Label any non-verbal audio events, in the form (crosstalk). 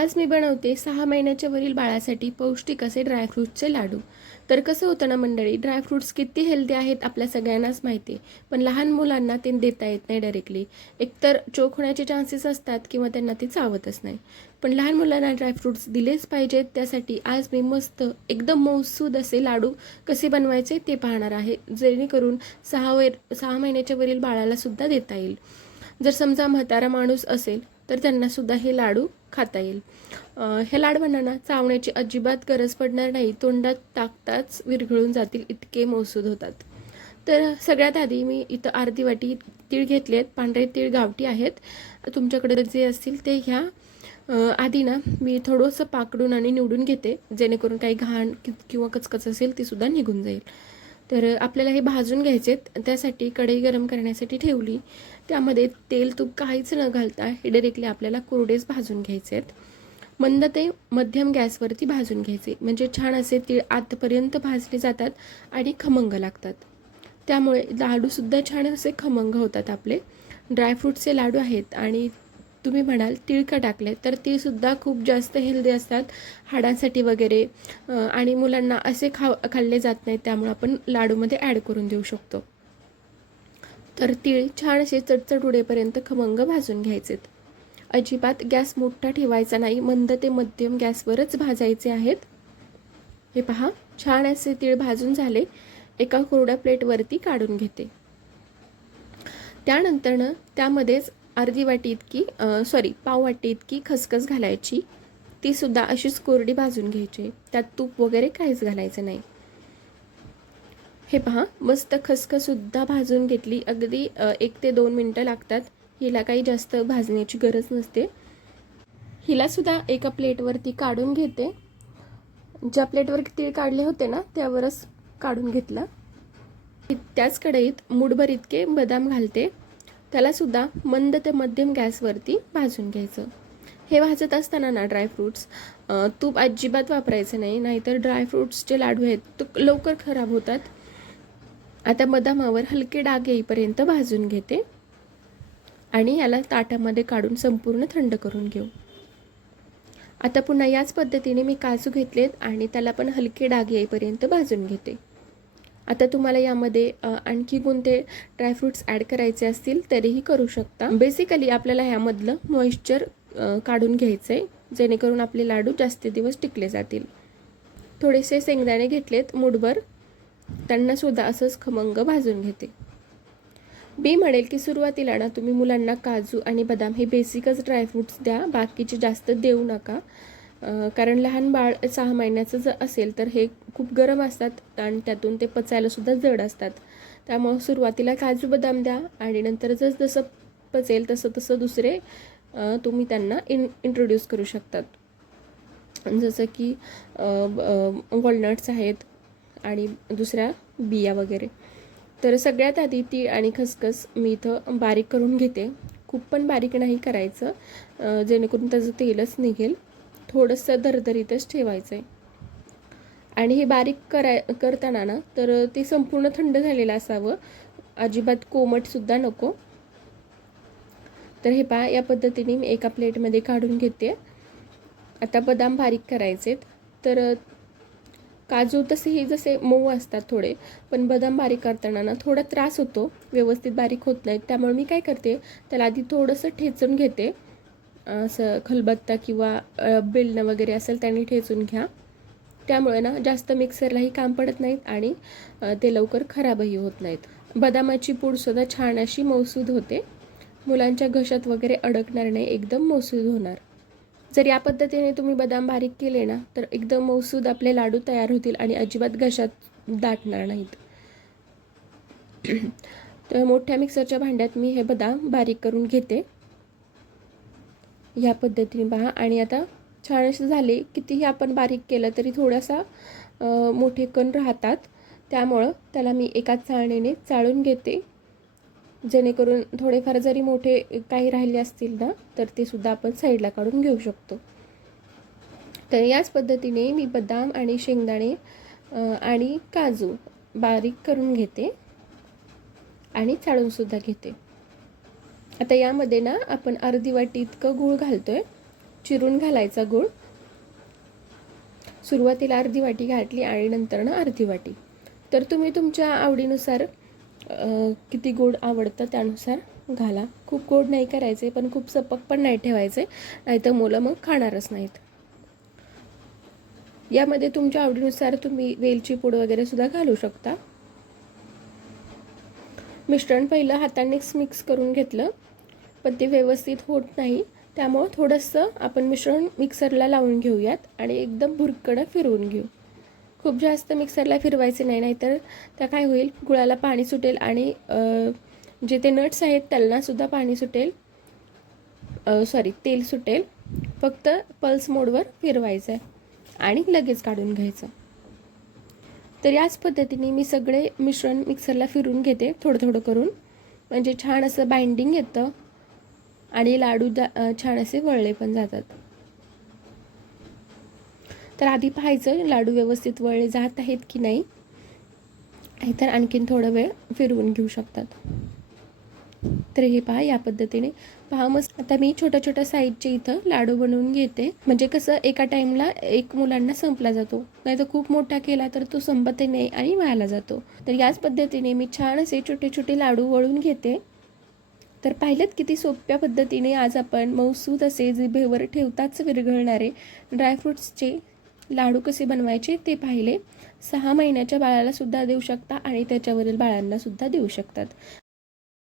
आज मी बनवते सहा महिन्याच्या वरील बाळासाठी पौष्टिक असे ड्रायफ्रूट्सचे लाडू. तर कसं होतं ना मंडळी ड्रायफ्रूट्स किती हेल्दी आहेत आपल्या सगळ्यांनाच माहिती आहे. पण लहान मुलांना ते देता येत नाही डायरेक्टली एकतर चोक होण्याचे चान्सेस असतात किंवा त्यांना ते चावतच नाही. पण लहान मुलांना ड्रायफ्रूट्स दिलेच पाहिजेत. त्यासाठी आज मी मस्त एकदम मौसूद असे लाडू कसे बनवायचे ते पाहणार आहे. जेणेकरून सहा वेर सहा महिन्याच्या वरील बाळालासुद्धा देता येईल. जर समजा म्हातारा माणूस असेल तर त्यांनासुद्धा हे लाडू खाता येईल. अं, हे लाडवांना चावण्याची अजिबात गरज पडणार नाही. तोंडात टाकताच विरघळून जातील इतके मौसूद होतात. तर सगळ्यात आधी मी इथं अर्धी वाटी तीळ घेतले आहेत. पांढरे तीळ गावठी आहेत. तुमच्याकडे जे असतील ते घ्या. आधी ना मी थोडंसं पाकडून आणि निवडून घेते. जेणेकरून काही घाण किंवा कचकच असेल ती सुद्धा निघून जाईल. तर आपल्याला हे भाजून घ्यायचेत त्यासाठी कढई गरम करण्यासाठी ठेवली. त्यामध्ये तेल तूप काहीच न घालता हे डायरेक्टली आपल्याला कोरडेच भाजून घ्यायचे आहेत मंद ते मध्यम गॅसवरती भाजून घ्यायचे. म्हणजे छान असे तीळ आतपर्यंत भाजले जातात आणि खमंग लागतात. त्यामुळे लाडूसुद्धा छान असे खमंग होतात आपले. ड्रायफ्रूटचे लाडू आहेत आणि तुम्ही म्हणाल तिळकं का टाकले तर तीळसुद्धा खूप जास्त हेल्दी असतात हाडांसाठी वगैरे. आणि मुलांना असे खा खाल्ले जात नाही त्यामुळे आपण लाडूमध्ये ॲड करून देऊ शकतो. तर तीळ छान असे चटचट उडेपर्यंत खमंग भाजून घ्यायचेत. अजिबात गॅस मोठा ठेवायचा नाही मंद ते मध्यम गॅसवरच भाजायचे आहेत. हे पहा छान असे तीळ भाजून झाले एका कोरड्या प्लेटवरती काढून घेते. त्यानंतरनं त्यामध्येच अर्धी वाटी इतकी सॉरी पाव वाटी इतकी खसखस घालायची. तीसुद्धा अशीच कोरडी भाजून घ्यायची. त्यात तूप वगैरे काहीच घालायचं नाही. हे पहा मस्त खसखससुद्धा भाजून घेतली. अगदी एक ते दोन मिनटं लागतात. हिला काही जास्त भाजण्याची गरज नसते. हिलासुद्धा एका प्लेटवरती काढून घेते. ज्या प्लेटवर तीळ काढले होते ना त्यावरच काढून घेतला. त्याच कढईत मुठभर इतके बदाम घालते. त्यालासुद्धा मंद ते मध्यम गॅसवरती भाजून घ्यायचं. हे भाजत असताना ना ड्रायफ्रूट्स तूप अजिबात वापरायचं नाही नाहीतर ड्रायफ्रूट्सचे लाडू आहेत तो लवकर खराब होतात. आता बदामावर हलके डाग येईपर्यंत भाजून घेते आणि याला ताटामध्ये काढून संपूर्ण थंड करून घेऊ. आता पुन्हा याच पद्धतीने मी काजू घेतलेत आणि त्याला पण हलके डाग येईपर्यंत भाजून घेते. आता तुम्हाला यामध्ये आणखी कोणते ड्रायफ्रूट्स ॲड करायचे असतील तरीही करू शकता. बेसिकली आपल्याला ह्यामधलं मॉइश्चर काढून घ्यायचं आहे जेणेकरून आपले लाडू जास्त दिवस टिकले जातील. थोडेसे शेंगदाणे घेतलेत मुठभर. त्यांनासुद्धा असंच खमंग भाजून घेते. मी म्हणेल की सुरुवातीला ना तुम्ही मुलांना काजू आणि बदाम हे बेसिकच ड्रायफ्रूट्स द्या. बाकीचे जास्त देऊ नका. कारण लहान बाळ सहा महिन्याचं जर असेल तर हे खूप गरम असतात आणि त्यातून ते पचायलासुद्धा जड असतात. त्यामुळं सुरुवातीला काजू बदाम द्या आणि नंतर जसं पचेल तसं तसं दुसरे तुम्ही त्यांना इन इंट्रोड्यूस करू शकतात. जसं की वॉलनट्स आहेत आणि दुसऱ्या बिया वगैरे. तर सगळ्यात आधी तीळ आणि खसखस मी इथं बारीक करून घेते. खूप पण बारीक नाही करायचं जेणेकरून त्याचं तेलच निघेल. थोडंसं धरधरीतच ठेवायचं आहे आणि हे बारीक कराय करताना ना तर ते संपूर्ण थंड झालेलं असावं. अजिबात कोमटसुद्धा नको. तर हे पहा या पद्धतीने मी एका प्लेटमध्ये काढून घेते. आता बदाम बारीक करायचे तर काजू तसेही जसे मऊ असतात थोडे पण बदाम बारीक करताना ना थोडा त्रास होतो. व्यवस्थित बारीक होत नाहीत. त्यामुळे मी काय करते त्याला आधी थोडंसं ठेचून घेते. असं खलबत्ता किंवा बेलणं वगैरे असेल त्यांनी ठेचून घ्या. त्यामुळे ना जास्त मिक्सरलाही काम पडत नाहीत आणि ते लवकर खराबही होत नाहीत. बदामाची पूडसुद्धा छान अशी मौसूद होते. मुलांच्या घशात वगैरे अडकणार नाही एकदम मौसूद होणार. जर या पद्धतीने तुम्ही बदाम बारीक केले ना तर एकदम मौसूद आपले लाडू तयार होतील आणि अजिबात घशात दाटणार नाहीत. (clears throat) तर मोठ्या मिक्सरच्या भांड्यात मी हे बदाम बारीक करून घेते. ह्या पद्धतीने पहा. आणि आता छान असे झाले कितीही आपण बारीक केलं तरी थोडासा मोठे कण राहतात. त्यामुळं त्याला मी एका चाळणीने चाळून घेते. जेणेकरून थोडेफार जरी मोठे काही राहिले असतील ना तर ते सुद्धा आपण साईडला काढून घेऊ शकतो. तर याच पद्धतीने मी बदाम आणि शेंगदाणे आणि काजू बारीक करून घेते आणि चाळूनसुद्धा घेते. आता यामध्ये ना आपण अर्धी वाटी इतकं गूळ घालतोय. चिरून घालायचा गूळ. सुरुवातीला अर्धी वाटी घातली आणि नंतर ना अर्धी वाटी. तर तुम्ही तुमच्या आवडीनुसार किती गोड आवडतं त्यानुसार घाला. खूप गोड नाही करायचे पण खूप सपक पण नाही ठेवायचे नाहीतर मुलं मग खाणारच नाहीत. यामध्ये तुमच्या आवडीनुसार तुम्ही वेलची पूड वगैरे सुद्धा घालू शकता. मिश्रण पहिलं हातानेच मिक्स करून घेतलं पण ते व्यवस्थित होत नाही. त्यामुळं थोडंसं आपण मिश्रण मिक्सरला लावून घेऊयात आणि एकदम भुरकडं फिरवून घेऊ. खूप जास्त मिक्सरला फिरवायचे नाही नाहीतर त्या काय होईल गुळाला पाणी सुटेल आणि जे ते नट्स आहेत त्यांनासुद्धा पाणी सुटेल. सॉरी तेल सुटेल. फक्त पल्स मोडवर फिरवायचं आहे आणि लगेच काढून घ्यायचं. तर याच पद्धतीने मी सगळे मिश्रण मिक्सरला फिरून घेते थोडं थोडं करून. म्हणजे छान असं बाइंडिंग येतं आणि लाडू जा छान असे वळले पण जातात. तर आधी पाहायचं लाडू व्यवस्थित वळले जात आहेत की नाही तर आणखीन थोडा वेळ फिरवून घेऊ शकतात. तर हे पहा या पद्धतीने पहा मस्त. आता मी छोट्या छोट्या साईजचे इथं लाडू बनवून घेते. म्हणजे कसं एका टाईमला एक मुलांना संपला जातो. नाही तर खूप मोठा केला तर तो संपत नाही आणि व्हायला जातो. तर याच पद्धतीने मी छान असे छोटे छोटे लाडू वळून घेते. तर पाहिलेत किती सोप्या पद्धतीने आज आपण मौसूद असे जिभेवर ठेवताच विरघळणारे ड्रायफ्रूट्सचे लाडू कसे बनवायचे ते पाहिले. सहा महिन्याच्या बाळाला सुद्धा देऊ शकता आणि त्याच्यावरील बाळांना सुद्धा देऊ शकतात.